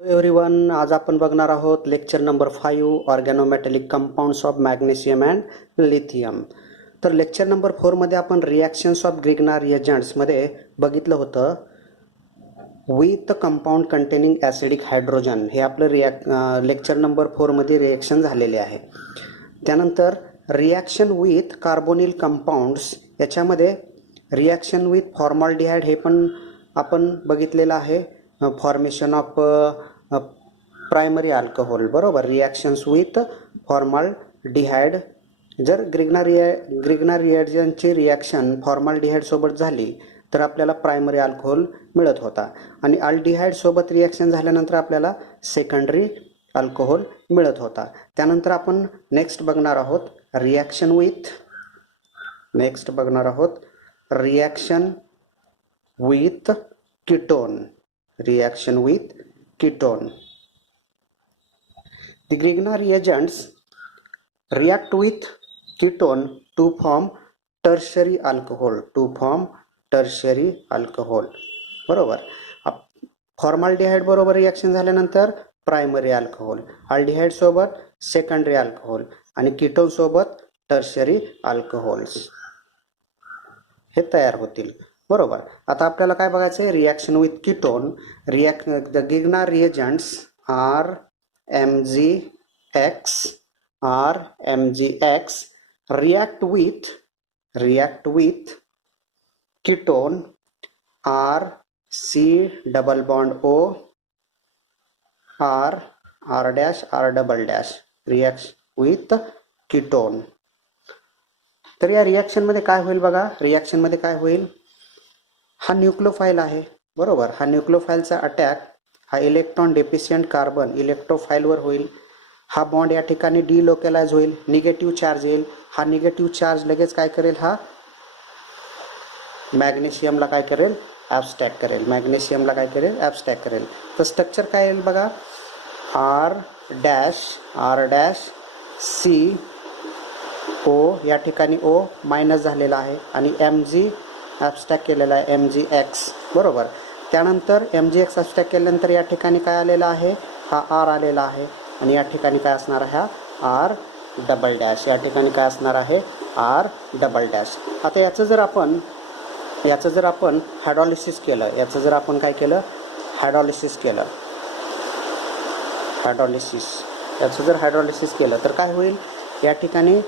Everyone, आज आपण बघणार आहोत lecture number 5 organometallic compounds of magnesium and lithium. तर लेक्चर नंबर 4 मध्ये आपण रिॲक्शन्स ऑफ ग्रिग्ना रिएजंट्स मध्ये बघितलं होतं with compound containing acidic hydrogen. हे आपलं लेक्चर नंबर 4 मध्ये रिॲक्शन झालेले आहे. त्यानंतर रिॲक्शन विथ कार्बोनिल कंपाऊंड्स, याच्यामध्ये रिॲक्शन विथ फॉर्मॅल्डिहाइड हे पण आपण बघितलेलं आहे. फॉर्मेशन ऑफ प्रायमरी अल्कोहोल, बरोबर. रिॲक्शन्स विथ फॉर्मॅल्डिहाइड, जर ग्रिग्ना रिएजंटची रिॲक्शन फॉर्मॅल्डिहाइड सोबत झाली तर आपल्याला प्रायमरी अल्कोहोल मिळत होता, आणि अल्डिहाइड सोबत रिॲक्शन झाल्यानंतर आपल्याला सेकंडरी अल्कोहोल मिळत होता. त्यानंतर आपण नेक्स्ट बघणार आहोत reaction with ketone. Reaction with ketone. The Grignard reagents react with ketone to form tertiary alcohol. बरोबर. फॉर्मॅल्डिहाइड बरोबर रिॲक्शन झाल्यानंतर प्रायमरी अल्कोहोल, अल्डिहाइड सोबत सेकंडरी अल्कोहोल आणि कीटोन सोबत टर्शरी अल्कोहोल्स हे तयार होतील. बरोबर. आता आपल्याला काय बघायचं आहे, reaction with ketone. The Grignard reagents R MgX react with ketone C double bond O R dash reacts with ketone. तर या रिॲक्शन मध्ये काय होईल बघा, रिॲक्शन मध्ये काय होईल, हा न्यूक्लियोफाइल आहे. बरोबर. हा न्यूक्लियोफाइलचा अटॅक हा इलेक्ट्रॉन डेफिशियंट कार्बन इलेक्ट्रोफाइलवर होईल. हा बॉन्ड या ठिकाणी डिलोकलाइज होईल, निगेटिव्ह चार्ज येईल. हा निगेटिव्ह चार्ज लगेच काय करेल, हा मॅग्नेशियमला काय करेल, ॲब्स्ट्रॅक्ट करेल. तर स्ट्रक्चर काय येईल बघा, R डॅश C O, या ठिकाणी O मायनस झालेला आहे आणि Mg ॲब्स्ट्रॅक्ट केलेला आहे, MgX. बरोबर. त्यानंतर MgX ॲब्स्ट्रॅक्ट केल्यानंतर या ठिकाणी काय आलेला आहे, हा R आलेला आहे, आणि या ठिकाणी काय असणार आहे, हा R डबल डॅश. या ठिकाणी काय असणार आहे, R डबल डॅश. आता याचं जर आपण हायड्रॉलिसिस केलं, हायड्रॉलिसिस केलं तर काय होईल, या ठिकाणी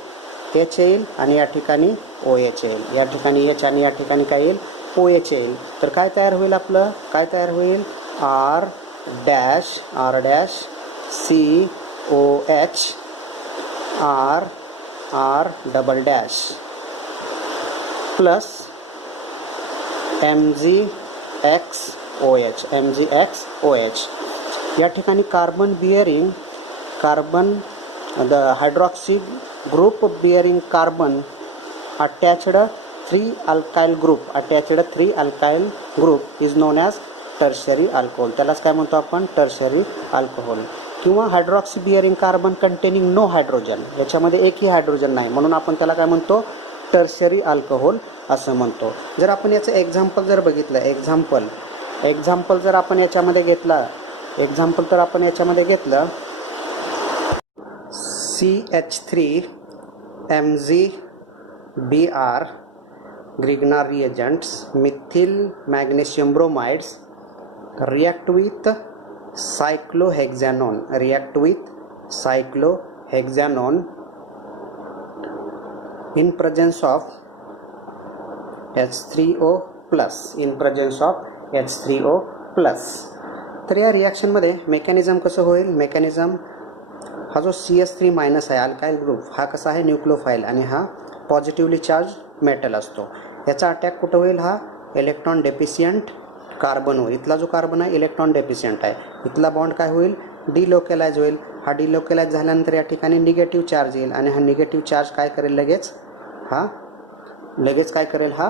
H येईल आणि या ठिकाणी OH येईल. या ठिकाणी H आणि या ठिकाणी काय येईल, OH येईल. तर काय तयार होईल, R dash COH R double dash plus MgX OH. या ठिकाणी the hydroxy group bearing carbon attached 3 alkyl group is known as tertiary alcohol. त्यालाच काय म्हणतो आपण, टर्शरी अल्कोहोल. किंवा hydroxy bearing carbon containing no hydrogen, याच्यामध्ये एकही हायड्रोजन नाही, म्हणून आपण त्याला काय म्हणतो, टर्शरी अल्कोहोल असं म्हणतो. जर आपण याचं एक्झाम्पल जर बघितलं, एक्झाम्पल जर आपण याच्यामध्ये घेतलं, CH3 MgBr Grignard reagents methyl magnesium bromides react with cyclohexanone in presence of H3O plus. तर या रिॲक्शन मध्ये मेकॅनिझम कसं होईल, हा जो CH3 मायनस आहे अल्काइल ग्रुप, हा कसा आहे, न्यूक्लियोफाइल, आणि हा पॉझिटिव्हली चार्ज मेटल असतो. याचा अटॅक कुठं होईल, हा इलेक्ट्रॉन डेफिशियंट कार्बन होईल. इथला जो कार्बन आहे इलेक्ट्रॉन डेफिशियंट आहे, इथला बॉन्ड काय होईल, डिलोकलाइज होईल. हा डिलोकलाइज झाल्यानंतर या ठिकाणी निगेटिव्ह चार्ज येईल, आणि हा निगेटिव्ह चार्ज काय करेल, लगेच काय करेल, हा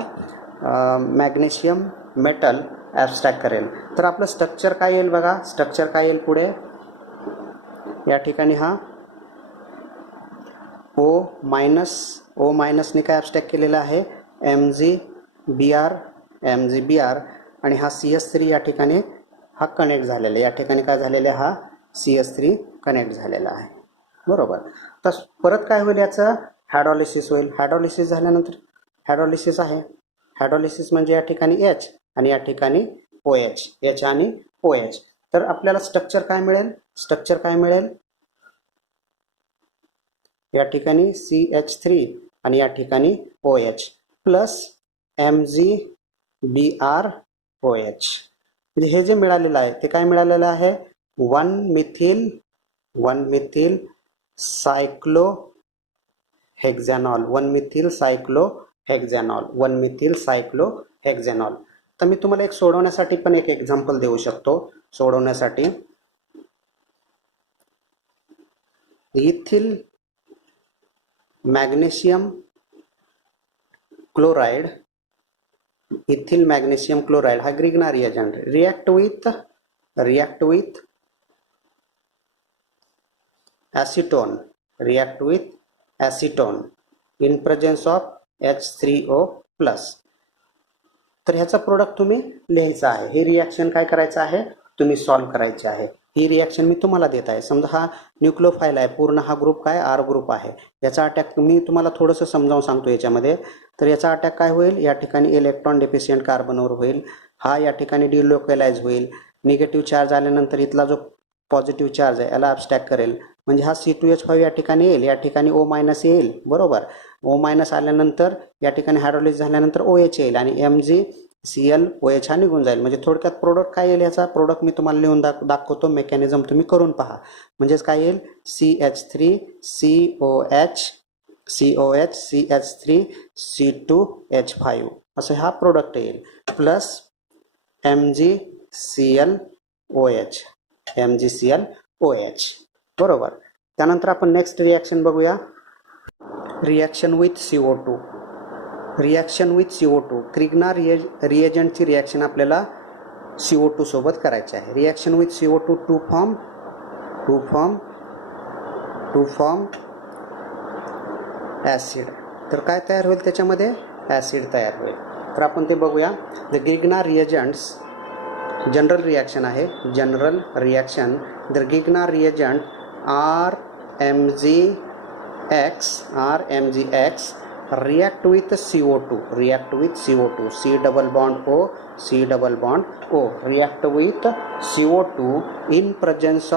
मॅग्नेशियम मेटल ॲब्स्ट्रॅक्ट करेल. तर आपलं स्ट्रक्चर काय येईल बघा, पुढे या ठिकाणी हा O मायनसने काय ॲब्स्ट्रॅक्ट केलेला आहे, MgBr आणि हा CH3 या ठिकाणी हा कनेक्ट झालेला आहे, या ठिकाणी काय झालेलं आहे, हा CH3 कनेक्ट झालेला आहे, बरोबर. तर परत काय होईल, याचं हायड्रॉलिसिस होईल. हायड्रॉलिसिस झाल्यानंतर हायड्रॉलिसिस आहे, हायड्रॉलिसिस म्हणजे या ठिकाणी H आणि या ठिकाणी OH, H आणि OH. तर आपल्याला स्ट्रक्चर काय मिळेल, स्ट्रक्चर काय मिळेल, या ठिकाणी CH3 आणि या ठिकाणी OH प्लस MgBrOH. म्हणजे हे जे मिळालेलं आहे ते काय मिळालेलं आहे, 1 मिथिल सायक्लोहेक्झॅनॉल, 1 मिथिल सायक्लोहेक्झॅनॉल. तर मी तुम्हाला एक सोडवण्यासाठी पण एक एक्झाम्पल देऊ शकतो. सोडवण्यासाठी इथिल मॅग्नेशियम क्लोराइड हा Grignard reagent react with acetone in presence of H3O+. तर ह्याचा प्रोडक्ट तुम्ही लिहायचा आहे. हे रिॲक्शन काय करायचं आहे, तुम्ही सॉल्व्ह करायचे आहे. ही रिॲक्शन मी तुम्हाला देत आहे. समजा हा न्यूक्लियोफाईल आहे, पूर्ण हा ग्रुप काय R ग्रुप आहे. याचा अटॅक मी तुम्हाला थोडंसं समजावून सांगतो याच्यामध्ये. तर याचा अटॅक काय होईल, या ठिकाणी इलेक्ट्रॉन डेफिशियंट कार्बनवर होईल, हा या ठिकाणी डिलोकलाइज होईल. निगेटिव्ह चार्ज आल्यानंतर इथला जो पॉझिटिव्ह चार्ज आहे याला ॲब्स्ट्रॅक्ट करेल, म्हणजे हा C2H5 या ठिकाणी येईल, या ठिकाणी O- येईल, बरोबर. O- आल्यानंतर या ठिकाणी हायड्रोलिस झाल्यानंतर OH येईल आणि MgClOH हा निघून जाईल. म्हणजे थोडक्यात प्रोडक्ट काय येईल, याचा प्रोडक्ट मी तुम्हाला लिहून दाखवतो, मेकॅनिझम तुम्ही करून पहा. म्हणजेच काय येईल, CH3 COH CH3 C2H5 असं हा प्रोडक्ट येईल, प्लस MgClOH, बरोबर. त्यानंतर आपण नेक्स्ट रिॲक्शन बघूया, रिॲक्शन विथ CO2. क्रिग्ना रिएजंटची रिॲक्शन आपल्याला CO2 सोबत करायची आहे. Reaction with CO2 to form acid. तर काय तयार होईल, त्याच्यामध्ये ॲसिड तयार होईल. तर आपण ते बघूया. The Grignard reagents general reaction आहे, general reaction. The Grignard reagent RMgX react with CO2 C double bond O react with CO2 in presence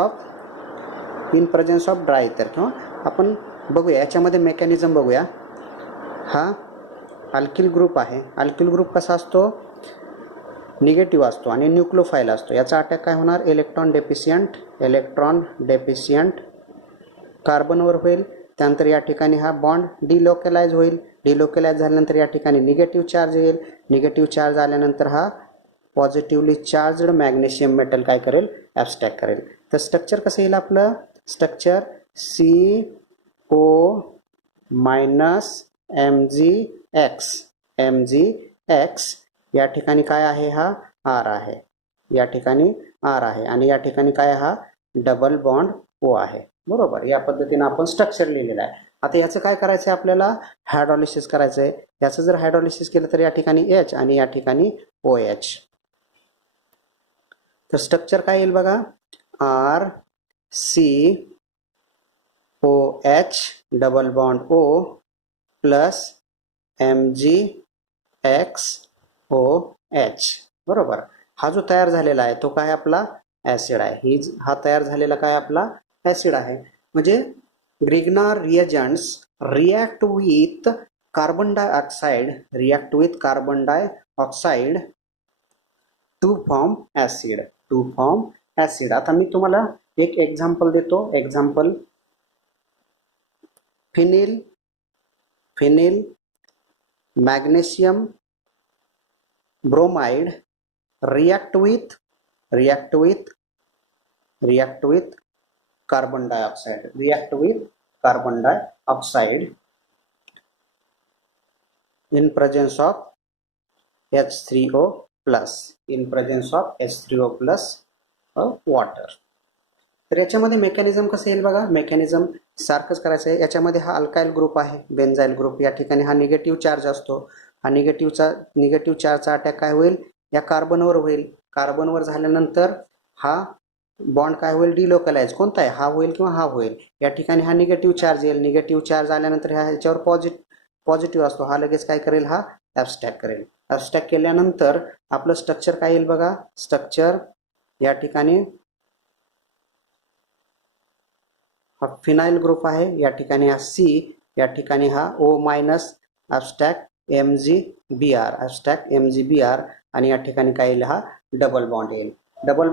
of dry ether. किंवा आपण बघूया याच्यामध्ये मेकॅनिझम बघूया. हा अल्किल ग्रुप आहे, अल्किल ग्रुप कसा असतो, निगेटिव्ह असतो आणि न्यूक्लियोफाईल असतो. याचा अटॅक काय होणार, इलेक्ट्रॉन डेफिशियंट कार्बनवर होईल. त्यानंतर या ठिकाणी हा बॉन्ड डिलोकलाइज होईल, डिलोकलाइज झाल्यानंतर या ठिकाणी निगेटिव्ह चार्ज येईल, निगेटिव्ह चार्ज आल्यानंतर हा पॉझिटिव्हली चार्जड मॅग्नेशियम मेटल काय करेल, ॲब्स्ट्रॅक्ट करेल. तर स्ट्रक्चर कसं येईल, आपलं स्ट्रक्चर MgX. या ठिकाणी काय आहे, हा R आहे, या ठिकाणी R आहे आणि या ठिकाणी काय, हा डबल बॉन्ड O आहे, बरोबर. या पद्धतीने आपण स्ट्रक्चर लिहिलेलं आहे. आता याचं काय करायचं आहे, आपल्याला हायड्रॉलिसिस करायचं आहे. याचं जर हायड्रॉलिसिस केलं तर या ठिकाणी H आणि या ठिकाणी OH. तर स्ट्रक्चर काय येईल बघा, RCOH double bond O plus MgXOH, बरोबर. हा जो तयार झालेला आहे तो काय आपला ॲसिड आहे. हा तयार झालेला काय आपला ॲसिड आहे. म्हणजे Grignard reagents react with carbon dioxide to form acid. आता मी तुम्हाला एक एक्झाम्पल देतो. Example, phenyl magnesium bromide react with carbon dioxide in presence of H3O water. तर याच्यामध्ये मेकॅनिझम कसं येईल बघा, मेकॅनिझम सारखंच करायचं आहे. याच्यामध्ये हा अल्काइल ग्रुप आहे, बेन्झाइल ग्रुप. या ठिकाणी हा निगेटिव्ह चार्ज असतो. हा निगेटिव्ह चार्जचा अटॅक काय होईल, या कार्बनवर होईल. कार्बनवर झाल्यानंतर हा बॉन्ड काय होईल, डिलोकलाइज. कोणता आहे, हा होईल किंवा हा होईल. या ठिकाणी हा निगेटिव्ह चार्ज येईल. निगेटिव्ह चार्ज आल्यानंतर ह्याच्यावर पॉझिटिव्ह असतो, हा लगेच काय करेल, हा ॲब्स्ट्रॅक्ट करेल. ॲब्स्ट्रॅक्ट केल्यानंतर आपलं स्ट्रक्चर काय येईल बघा. स्ट्रक्चर या ठिकाणी हा फिनाइल ग्रुप आहे, या ठिकाणी हा सी, या ठिकाणी हा O minus abstract MgBr, abstract MgBr, आणि या ठिकाणी काय येईल, हा डबल बॉन्ड येईल. डबल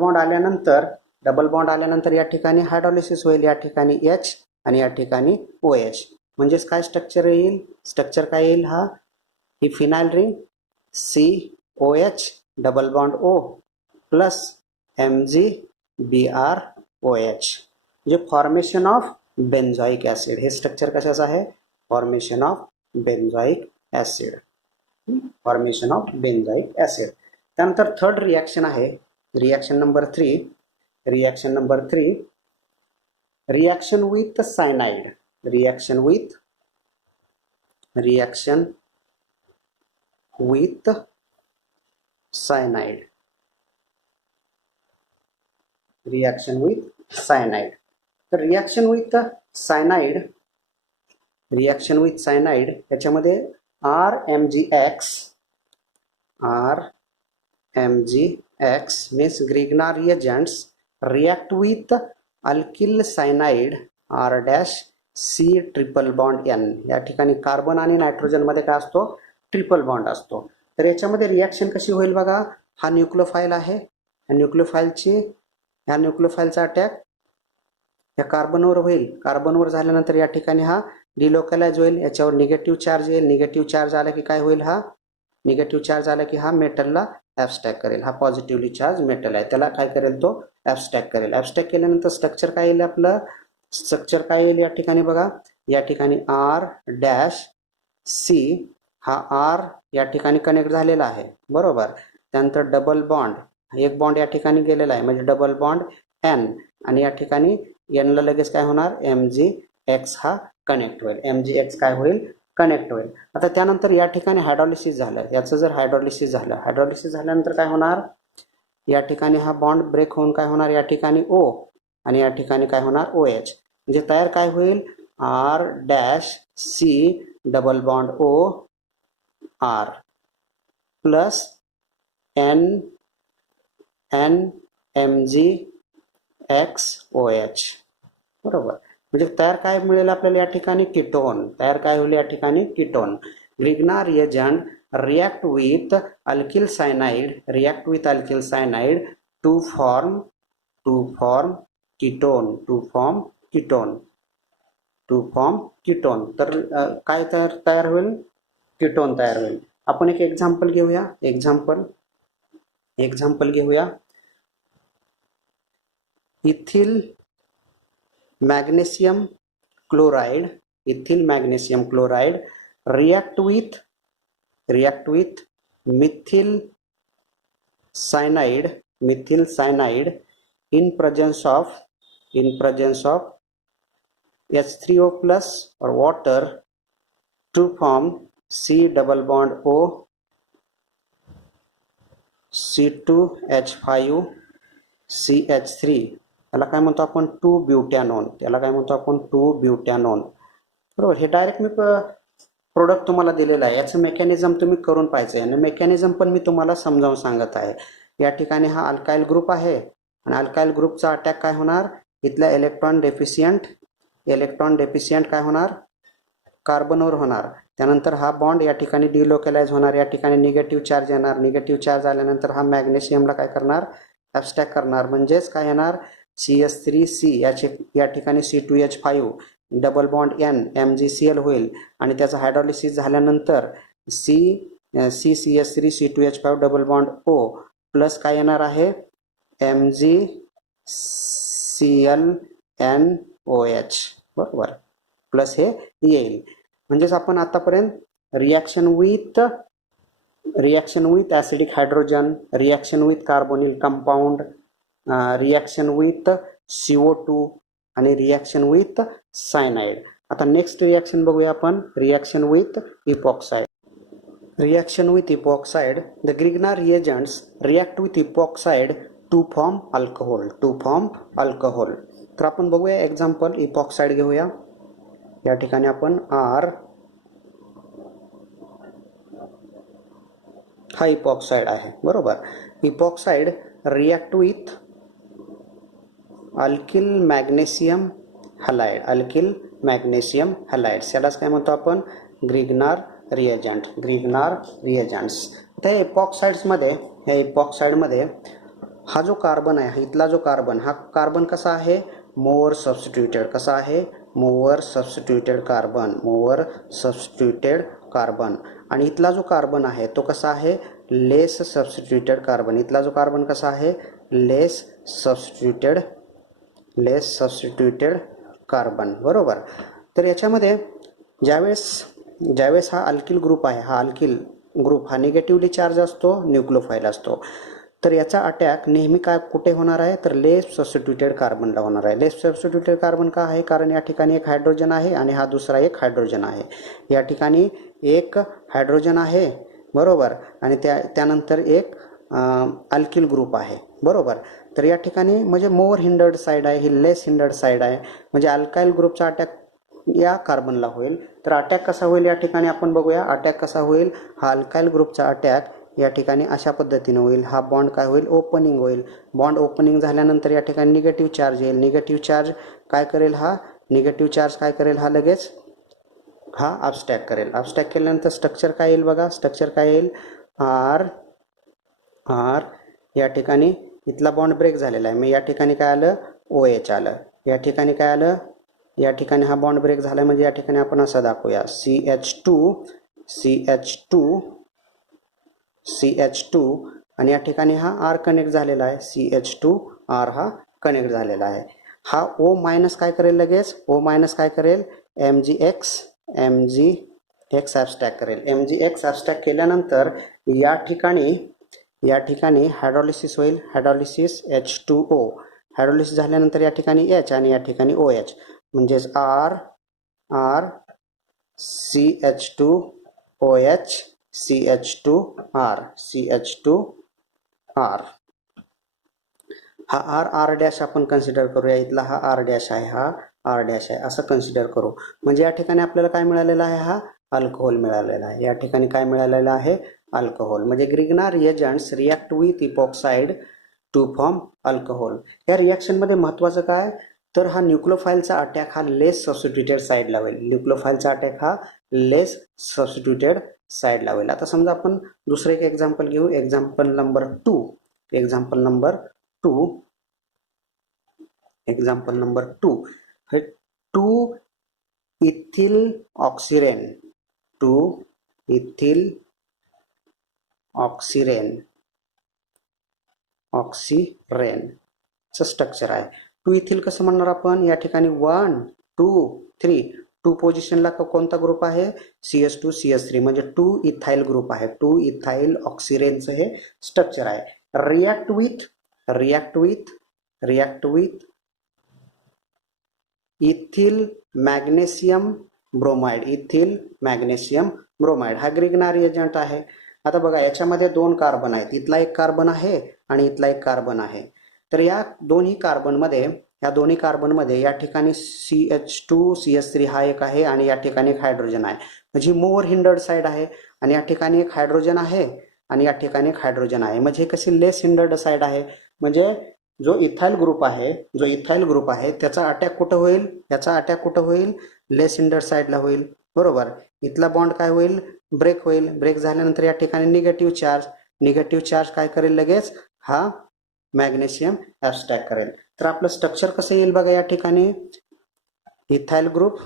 बॉन्ड आल्यानंतर या ठिकाणी हायड्रॉलिसिस होईल. या ठिकाणी H आणि या ठिकाणी OH. म्हणजेच काय स्ट्रक्चर येईल, स्ट्रक्चर काय येईल, हा ही phenyl ring COH double bond O plus MgBrOH, जे फॉर्मेशन ऑफ बेन्झॉइक ॲसिड. हे स्ट्रक्चर कशाचं आहे, formation of benzoic acid, formation of benzoic acid. त्यानंतर थर्ड रिॲक्शन आहे, reaction number 3. Reaction with cyanide. Reaction with cyanide. Reaction with cyanide. तर reaction with cyanide याच्यामध्ये RMgX means Grignard reagents react with alkyl cyanide R-C triple bond N. या ठिकाणी carbon आणि nitrogen मध्ये काय असतो, ट्रिपल बॉन्ड असतो. तर याच्यामध्ये रिॲक्शन कशी होईल बघा. हा न्यूक्लियोफाईल आहे, ह्या न्यूक्लियोफाईलचा अटॅक या कार्बनवर होईल. कार्बनवर झाल्यानंतर या ठिकाणी हा डिलोकलाइज होईल. याच्यावर निगेटिव्ह चार्ज येईल. निगेटिव्ह चार्ज आला की काय होईल, हा निगेटिव्ह चार्ज आला की हा मेटलला ॲब्स्ट्रॅक्ट करेल. हा पॉझिटिव्हली चार्ज मेटल आहे, त्याला काय करेल, तो ॲब्स्ट्रॅक्ट करेल. ॲब्स्ट्रॅक्ट केल्यानंतर स्ट्रक्चर काय येईल, आपलं स्ट्रक्चर काय येईल, या ठिकाणी बघा. या ठिकाणी R-C, हा R या ठिकाणी कनेक्ट झालेला आहे, बरोबर. त्यानंतर डबल बॉन्ड, एक बॉन्ड या ठिकाणी गेलेला आहे, म्हणजे डबल बॉन्ड N, आणि या ठिकाणी Nला लगेच काय होणार, MgX हा कनेक्ट होईल. MgX काय होईल, कनेक्ट होईल. आता त्यानंतर या ठिकाणी हायड्रॉलिसिस झालं. याचं जर हायड्रॉलिसिस झाल्यानंतर काय होणार, या ठिकाणी हा बॉन्ड ब्रेक होऊन काय होणार, या ठिकाणी O, आणि या ठिकाणी काय होणार, OH. म्हणजे तयार काय होईल, R-C double bond O R plus NMgXOH, बरोबर. म्हणजे तयार काय मिळेल आपल्याला, या ठिकाणी कीटोन तयार काय होईल, या ठिकाणी ketone. Grignard reagent react with alkyl cyanide to form ketone. तर काय तयार होईल, कीटोन तयार होईल. आपण एक एक्झाम्पल घेऊया. Ethyl magnesium chloride react with methyl cyanide in presence of H3O plus or water to form C double bond O C2H5 CH3. याला काय म्हणतो आपण, 2-ब्युटॅनोन. बरोबर. हे डायरेक्ट मी प्रोडक्ट तुम्हाला दिलेला आहे, याचं मेकॅनिझम तुम्ही करून पाहिजे, आणि मेकॅनिझम पण मी तुम्हाला समजावून सांगत आहे. या ठिकाणी हा अल्काइल ग्रुप आहे, आणि अल्काइल ग्रुपचा अटॅक काय होणार, इथला इलेक्ट्रॉन डेफिशियंट काय होणार, कार्बनवर होणार. त्यानंतर हा बॉन्ड या ठिकाणी डिलोकलाइज होणार. या ठिकाणी निगेटिव्ह चार्ज येणार. निगेटिव्ह चार्ज आल्यानंतर हा मॅग्नेशियमला काय करणार, ॲब्स्ट्रॅक्ट करणार. म्हणजेच काय येणार, CH3C या ठिकाणी C2H5 double bond N MgCl होईल, आणि त्याचं हायड्रॉलिसिस झाल्यानंतर CCH3 C2H5 double bond O plus काय येणार आहे, MgClNOH, बरोबर, प्लस हे येईल. म्हणजेच आपण आतापर्यंत reaction with acidic hydrogen, reaction with carbonyl compound, reaction with CO2 आणि रिॲक्शन विथ सायनाइड. आता नेक्स्ट रिॲक्शन बघूया आपण, reaction with epoxide. The Grignard reagents react with epoxide to form alcohol, to form alcohol. तर आपण बघूया example. इपॉक्साईड घेऊया. या ठिकाणी आपण आर हा इपॉक्साईड आहे, बरोबर. Epoxide react with alkyl magnesium halide, alkyl magnesium halides, यालाच काय म्हणतो आपण, ग्रिग्नार रिएजंट, ग्रिग्नार रिएजंट्स. त्या इपॉक्साइड्समध्ये, या इपॉक्साइडमध्ये हा जो कार्बन आहे, इथला जो कार्बन, हा कार्बन कसा आहे, मोअर सबस्टिट्यूटेड. कसा आहे, mower substituted carbon, mower substituted carbon. आणि इथला जो कार्बन आहे तो कसा आहे, लेस सबस्टिट्यूटेड कार्बन. इथला जो कार्बन कसा आहे, लेस सबस्टिट्यूटेड, लेस सबस्टिट्यूटेड कार्बन, बरोबर. तर याच्यामध्ये ज्यावेळेस हा अल्किल ग्रुप आहे, हा अल्किल ग्रुप हा निगेटिव्हली चार्ज असतो, न्यूक्लियोफाइल असतो. तर याचा अटॅक नेहमी काय कुठे होणार आहे, तर लेस सबस्टिट्यूटेड कार्बनला होणार आहे. लेस सबस्टिट्यूटेड कार्बन का आहे, कारण या ठिकाणी एक हायड्रोजन आहे आणि हा दुसरा एक हायड्रोजन आहे. या ठिकाणी एक हायड्रोजन आहे, बरोबर, आणि त्यानंतर एक अल्किल ग्रुप आहे, बरोबर. तर या ठिकाणी म्हणजे मोर हिंडर्ड साईड आहे, ही लेस हिंडर्ड साईड आहे. म्हणजे अल्काइल ग्रुपचा अटॅक या कार्बनला होईल. तर अटॅक कसा होईल या ठिकाणी आपण बघूया. अटॅक कसा होईल, हा अल्काइल ग्रुपचा अटॅक या ठिकाणी अशा पद्धतीने होईल. हा बॉन्ड काय होईल, ओपनिंग होईल. बॉन्ड ओपनिंग झाल्यानंतर या ठिकाणी निगेटिव्ह चार्ज येईल. निगेटिव्ह चार्ज काय करेल, हा निगेटिव्ह चार्ज काय करेल, हा लगेच हा अबस्टॅक करेल. अबस्टॅक केल्यानंतर स्ट्रक्चर काय येईल बघा, स्ट्रक्चर काय येईल, आर आर. या ठिकाणी इथला बॉन्ड ब्रेक झालेला आहे, मग या ठिकाणी काय आलं, ओ एच आलं. या ठिकाणी काय आलं, या ठिकाणी हा बॉन्ड ब्रेक झाला, म्हणजे या ठिकाणी आपण असं दाखवूया, CH2 आणि या ठिकाणी हा आर कनेक्ट झालेला आहे, CH2R हा कनेक्ट झालेला आहे. हा O मायनस काय करेल, लगेच O मायनस काय करेल, MgX ॲब्स्ट्रॅक्ट करेल. MgX ॲब्स्ट्रॅक्ट केल्यानंतर या ठिकाणी हायड्रॉलिसिस होईल. Hydrolysis H2O. हायड्रॉलिसिस झाल्यानंतर या ठिकाणी H आणि या ठिकाणी OH, म्हणजेच R CH2OH CH2R. हा R डॅश आपण कन्सिडर करूया. इथला हा R डॅश आहे, हा R डॅश आहे, असं कन्सिडर करू. म्हणजे या ठिकाणी आपल्याला काय मिळालेलं आहे, हा अल्कोहोल मिळालेला आहे. या ठिकाणी काय मिळालेलं आहे, अल्कोहोल. म्हणजे Grignard reagents react with epoxide to form alcohol. या रिॲक्शनमध्ये महत्त्वाचं काय, तर हा न्यूक्लियोफाइलचा अटॅक हा लेस सबस्टिट्यूटेड साईडला होईल. न्यूक्लियोफाइलचा अटॅक हा लेस सबस्टिट्यूटेड साईडला होईल. आता समजा आपण दुसरं एक एक्झाम्पल घेऊ. Example number 2. हे 2 इथिल ऑक्सिरेन, 2 इथिल ऑक्सिरेनचं स्ट्रक्चर आहे. 2 इथिल कसं म्हणणार आपण, या ठिकाणी 1 2 3 2 पोझिशनला कोणता ग्रुप आहे, CH2 CH3, म्हणजे 2 इथाइल ग्रुप आहे. 2 इथाइल ऑक्सिरेनचं हे स्ट्रक्चर आहे. React with ethyl magnesium bromide, हा ग्रिग्नार रिएजंट आहे. आता बघा, याच्यामध्ये 2 कार्बन आहेत. इथला एक कार्बन आहे आणि इथला एक कार्बन आहे. तर या दोन्ही कार्बनमध्ये या ठिकाणी CH2 CH3 हा एक आहे आणि या ठिकाणी एक हायड्रोजन आहे. म्हणजे मोर हिंडर्ड साईड आहे आणि या ठिकाणी एक हायड्रोजन आहे आणि या ठिकाणी एक हायड्रोजन आहे. म्हणजे कशी लेस हिंडर्ड साईड आहे. म्हणजे जो इथाइल ग्रुप आहे त्याचा अटॅक कुठं होईल, याचा अटॅक कुठं होईल, लेस हिंडर्ड साईडला होईल, बरोबर. इथला बॉन्ड काय होईल, ब्रेक होईल. ब्रेक झाल्यानंतर या ठिकाणी निगेटिव्ह चार्ज काय करेल, लगेच हा मॅग्नेशियम ॲब्स्ट्रॅक्ट करेल. तर आपलं स्ट्रक्चर कसं येईल बघा, या ठिकाणी इथाइल ग्रुप,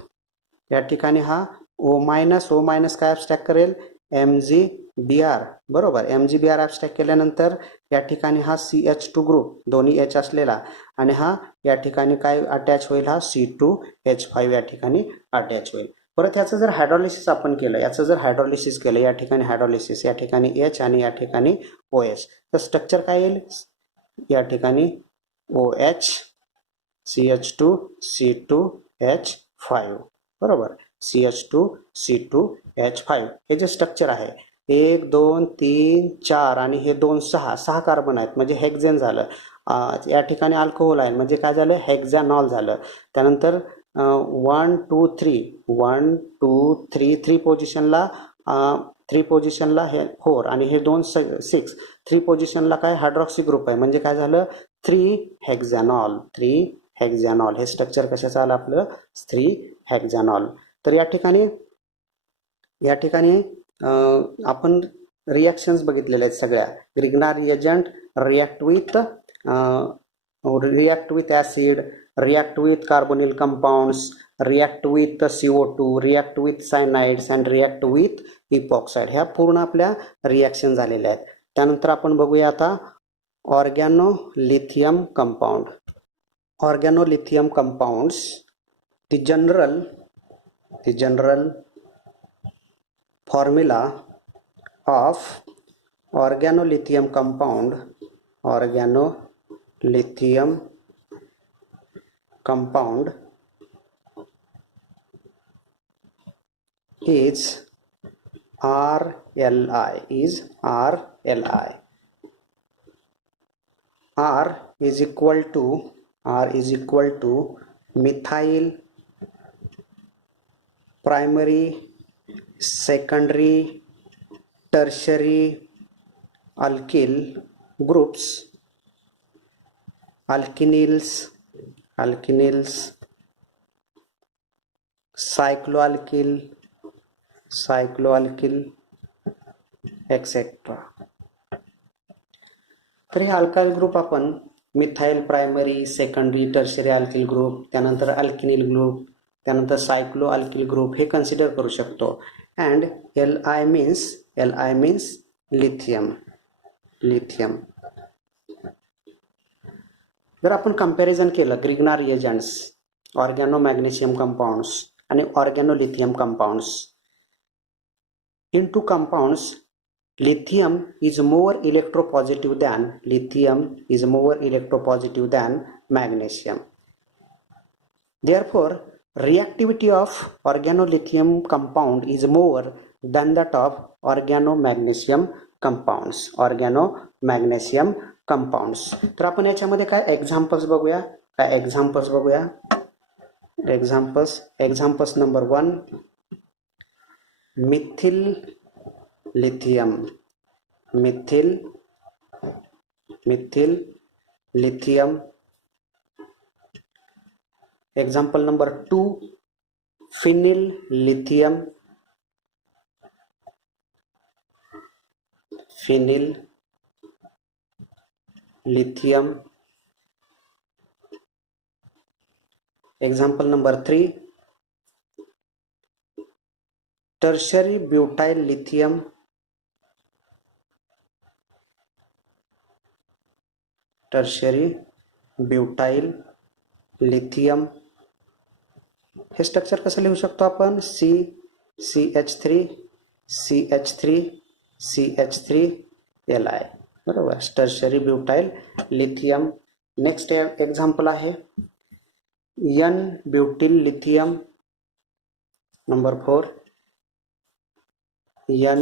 या ठिकाणी हा O मायनस काय ॲब्स्ट्रॅक्ट करेल, MgBr, बरोबर. MgBr ॲब्स्ट्रॅक्ट केल्यानंतर या ठिकाणी हा CH2 ग्रुप, दोन्ही H असलेला, आणि हा या ठिकाणी काय अटॅच होईल, हा C2H5 या ठिकाणी अटॅच होईल. परत ह्याचं जर हायड्रॉलिसिस आपण केलं, या ठिकाणी हायड्रॉलिसिस, या ठिकाणी H आणि या ठिकाणी OH, तर स्ट्रक्चर काय येईल, या ठिकाणी OH CH2 C2H5, बरोबर. CH2 C2H5 हे जे स्ट्रक्चर आहे, 1 2 3 4 आणि हे 2 6 कार्बन आहेत म्हणजे हेक्झेन झालं. या ठिकाणी अल्कोहोल आहे म्हणजे काय झालं, हेक्झॅनॉल झालं. त्यानंतर 1 2 3 थ्री पोझिशनला हे 4 आणि हे 2 6. 3 पोझिशनला काय हायड्रॉक्सी ग्रुप आहे म्हणजे काय झालं, 3 हेक्झॅनॉल. हे स्ट्रक्चर कशाचं आलं आपलं, 3 हेक्झॅनॉल. तर या ठिकाणी आपण रिॲक्शन्स बघितलेल्या आहेत सगळ्या. Grignard reagent react with acid, react with carbonyl compounds, react with CO2, react with cyanides and react with epoxide. ह्या पूर्ण आपल्या रिॲक्शन झालेल्या आहेत. त्यानंतर आपण बघूया आता organolithium compound. Organolithium compounds, the general formula of organolithium compound is RLI. R is equal to methyl primary, secondary, tertiary alkyl groups, alkenyls, cycloalkyl, etc. तर हे अल्काइल ग्रुप आपण methyl primary, secondary, tertiary alkyl group, त्यानंतर alkenyl group, त्यानंतर cycloalkyl group हे consider करू शकतो. And Li means lithium. जर आपण कंपॅरिझन केलं Grignard reagents, organomagnesium compounds आणि organolithium compounds, in two compounds lithium is more electropositive than magnesium. Therefore, reactivity of organolithium compound is more than that of organomagnesium compounds. तर आपण याच्यामध्ये काय examples बघूया. Examples number 1, methyl lithium. Example number 2, phenyl lithium. Example number 3, tertiary butyl lithium. हे structure कसं लिहू शकतो आपण, CH3Li. बरोबर, tertiary butyl lithium. Next example आहे N butyl lithium. Number 4, N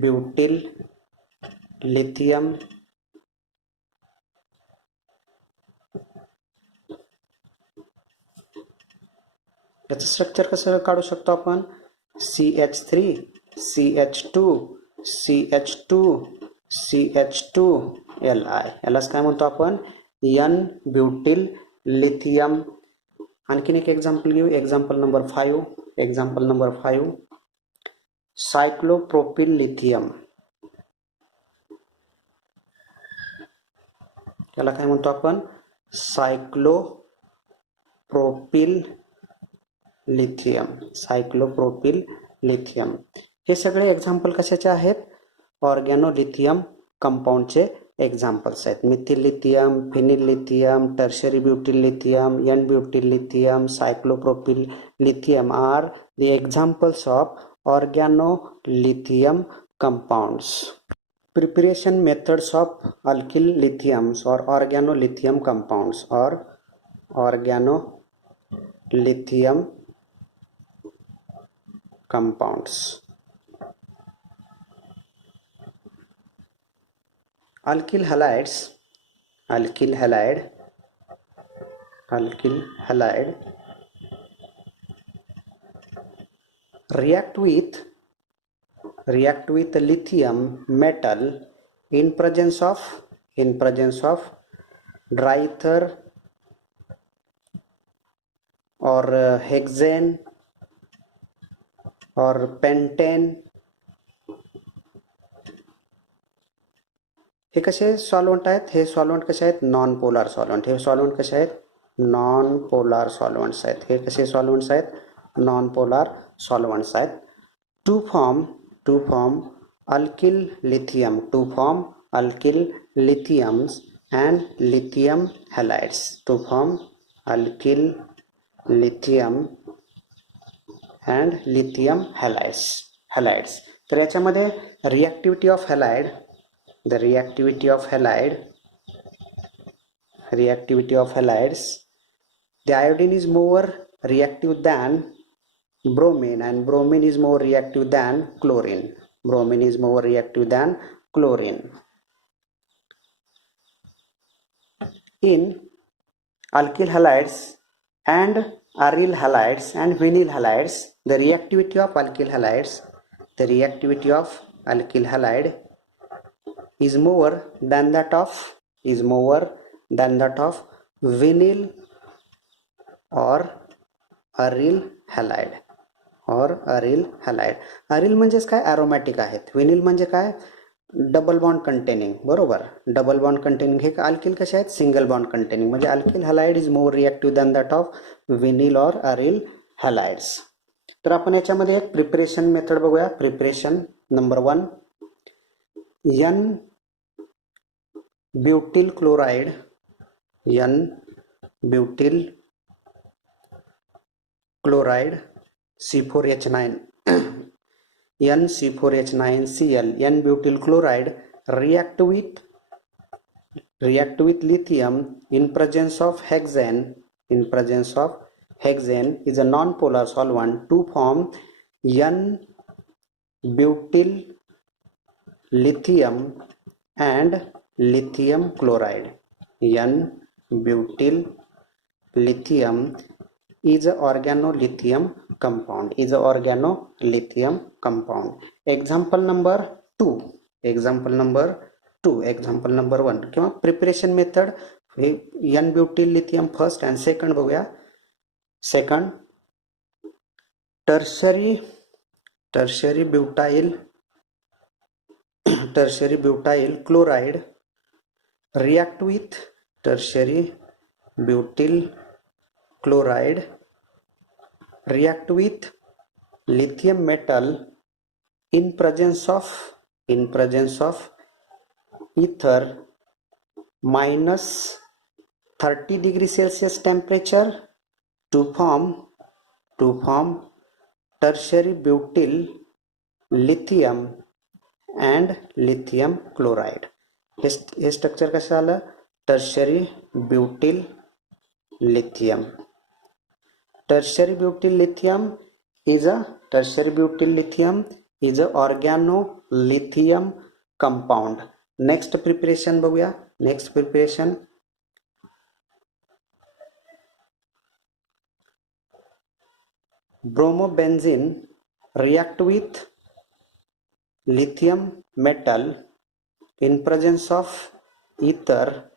butyl lithium. याचं स्ट्रक्चर कसं काढू शकतो आपण, CH3CH2CH2Li. यालाच काय म्हणतो आपण, N ब्युटिल लिथियम. आणखीन एक एक्झाम्पल घेऊ. Example number 5, cyclopropyl lithium. याला काय म्हणतो आपण, सायक्लोप्रोपिल लिथियम. हे सगळे एक्झाम्पल कशाचे आहेत, ऑर्गॅनोलिथियम कंपाऊंडचे एक्झाम्पल्स आहेत. Methyl lithium, phenyl lithium, tertiary butyl lithium, N butyl lithium, cyclopropyl lithium are the examples of organolithium compounds. Preparation methods of alkyl lithiums or organolithium compounds or organolithium compounds. alkyl halides, alkyl halide react with lithium metal in presence of dry ether or hexane or pentane. हे कसे solvent आहेत? हे solvent कसे आहेत? Non polar solvent. हे solvent कसे आहेत? Non polar solvents आहेत. हे कसे सॉल्व्हंट्स आहेत? नॉन पोलार सॉल्व्हंट्स आहेत. To form alkyl lithium, to form alkyl lithiums and lithium halides, to form alkyl lithium and lithium halides. तर याच्यामध्ये reactivity of halide, the reactivity of halides, the iodine is more reactive than bromine and bromine is more reactive than chlorine. In alkyl halides and aryl halides and vinyl halides, the reactivity of alkyl halide is more than that of vinyl or aryl halide. Aryl म्हणजेच काय? Aromatic आहेत. Vinyl म्हणजे काय? Double bond containing. बरोबर, double bond containing. हे alkyl कसे आहेत? Single bond containing. म्हणजे alkyl halide is more reactive than that of vinyl or aryl halides. तर आपण याच्यामध्ये एक प्रिपरेशन मेथड बघूया. Preparation number 1, N butyl chloride C4H9 NC4H9Cl, N-butyl chloride react with lithium in presence of hexane. Is a non-polar solvent to form N-butyl lithium and lithium chloride. N-butyl lithium is a organolithium compound. Example number 1 किंवा preparation method. हे N butyl lithium first and second बघूया. Second, tertiary butyl chloride react with tertiary butyl chloride react with lithium metal in presence of ether minus 30 degree Celsius temperature to form tertiary butyl lithium and lithium chloride. हे structure कसं आलं? Tertiary butyl lithium. Tertiary butyl lithium is a organolithium compound. Next preparation बघूया. Next preparation, bromobenzene react with lithium metal in presence of ether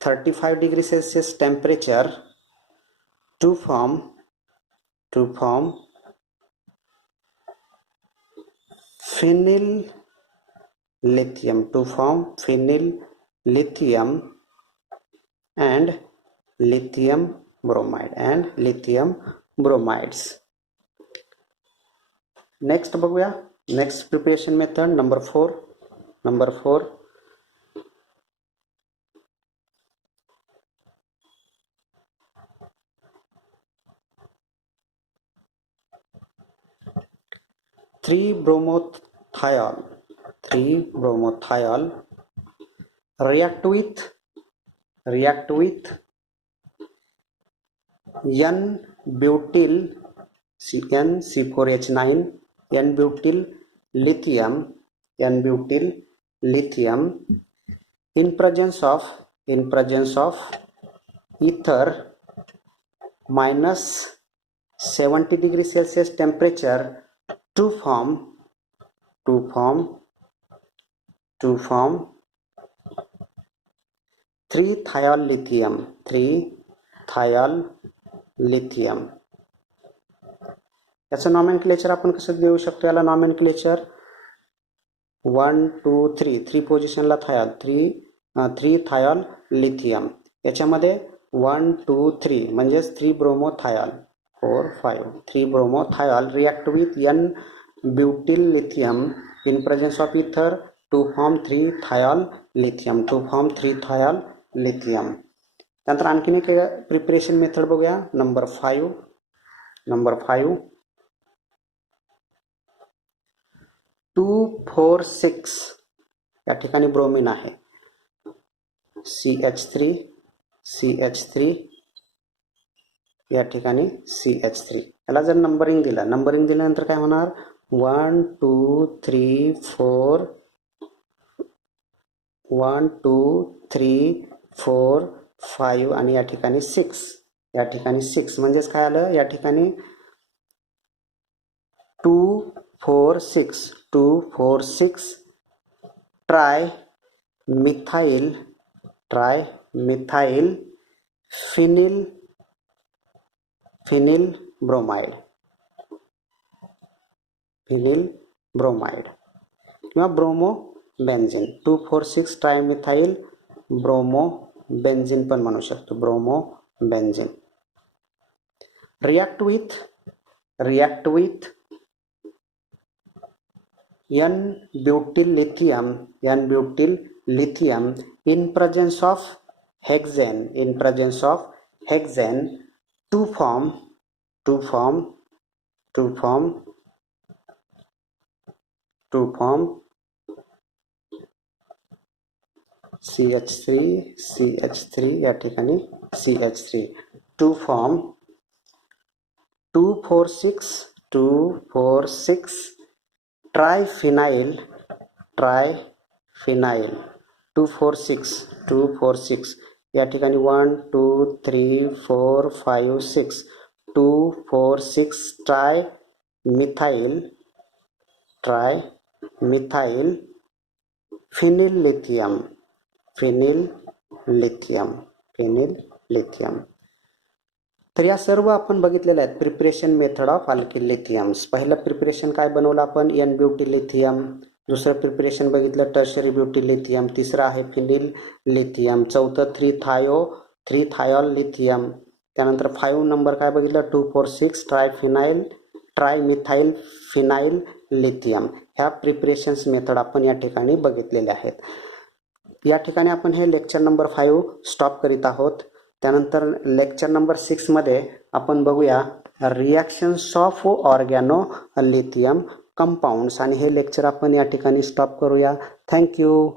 35 degree Celsius temperature to form phenyl lithium and lithium bromides. Next बघूया. Next preparation method number 4. 3-bromothiol react with N-butyl NC4H9 N-butyl lithium in presence of ether minus 70 degree Celsius temperature to form 3-thiol lithium. याचं nomenclature आपण कसं देऊ शकतो? याला nomenclature 1 2 3 पोझिशनला थायल 3-thiol lithium. याच्यामध्ये 1 2 3 म्हणजेच 3 bromoethyl 4 5 3 bromoethyl react with n-butyl lithium in presence of ether to form 3-thiol lithium. त्यानंतर आणखीन एक प्रिपरेशन मेथड बघूया. नंबर 5 2,4,6 या ठिकाणी ब्रोमीन आहे. CH3 या ठिकाणी CH3. याला जर नंबरिंग दिल्यानंतर काय होणार? 1 2 3 4 1 2 3 4 5 आणि या ठिकाणी 6 म्हणजेच काय आलं? या ठिकाणी 2,4,6 ट्रायमिथाइल फिनिल ब्रोमाइड किंवा ब्रोमोबेन्झीन. 2,4,6 ट्रायमिथाइल ब्रोमोबेन्झीन पण म्हणू शकतो. Bromobenzene react with n-butyl lithium in presence of hexane to form CH3 या ठिकाणी CH3 to form 2,4,6 ट्रायफिनाइल 2,4,6 या ठिकाणी 1 2 3 4 5 6 2,4,6 ट्रायमिथाइल फिनिल लिथियम. तर या सर्व आपण बघितलेल्या आहेत प्रिपरेशन मेथड ऑफ अल्किल लिथियम्स. पहिलं प्रिपरेशन काय बनवलं आपण? n-butyl lithium. दुसरं प्रिपरेशन बघितलं टर्शरी ब्युटिल लिथियम. तिसरं आहे फिनिल लिथियम. चौथं 3-thiol lithium. त्यानंतर 5 नंबर काय बघितलं? 2,4,6 ट्रायमिथाइल फिनाइल लिथियम. ह्या प्रिपरेशन्स मेथड आपण या ठिकाणी बघितलेल्या आहेत. या ठिकाणी आपण हे लेक्चर नंबर 5 स्टॉप करीत आहोत. त्यानंतर लेक्चर नंबर 6 मध्ये आपण बघूया रिॲक्शन्स ऑफ ऑर्गॅनो लिथियम कंपाऊंड्स आणि हे लेक्चर आपण या ठिकाणी स्टॉप करूया. थँक्यू.